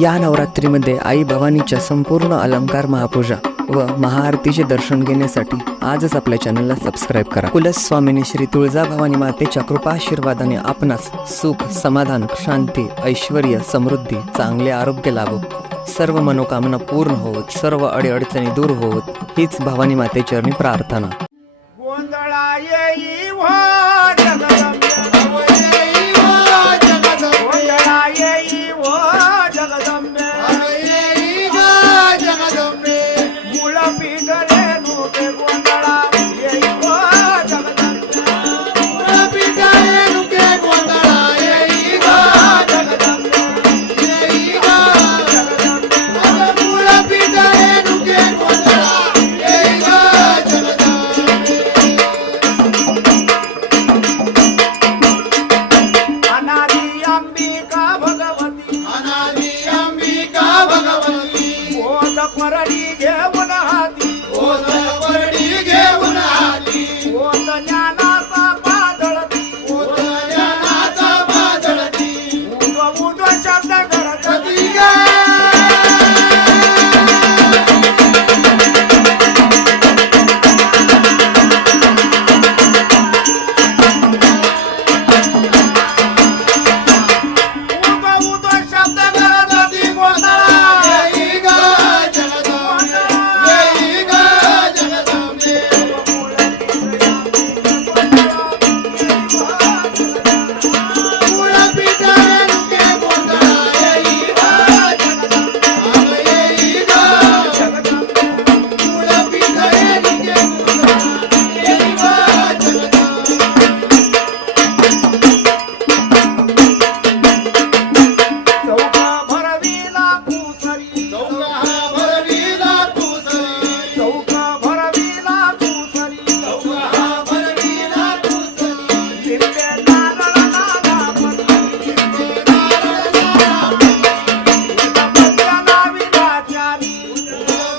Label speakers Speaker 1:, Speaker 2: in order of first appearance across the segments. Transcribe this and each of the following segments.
Speaker 1: या नवरात्रीमध्ये आई भवानीच्या संपूर्ण अलंकार महापूजा व महाआरतीचे दर्शन घेण्यासाठी आजच आपल्या चॅनलला सबस्क्राईब करा. कुलस्वामिनी श्री तुळजा भवानी मातेच्या कृपा आशीर्वादाने आपणास सुख समाधान शांती ऐश्वर समृद्धी चांगले आरोग्य लाभो. सर्व मनोकामना पूर्ण होत सर्व अडीअडचणी दूर होत हीच भवानी मातेचरणी प्रार्थना.
Speaker 2: moraria. Love.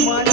Speaker 2: someone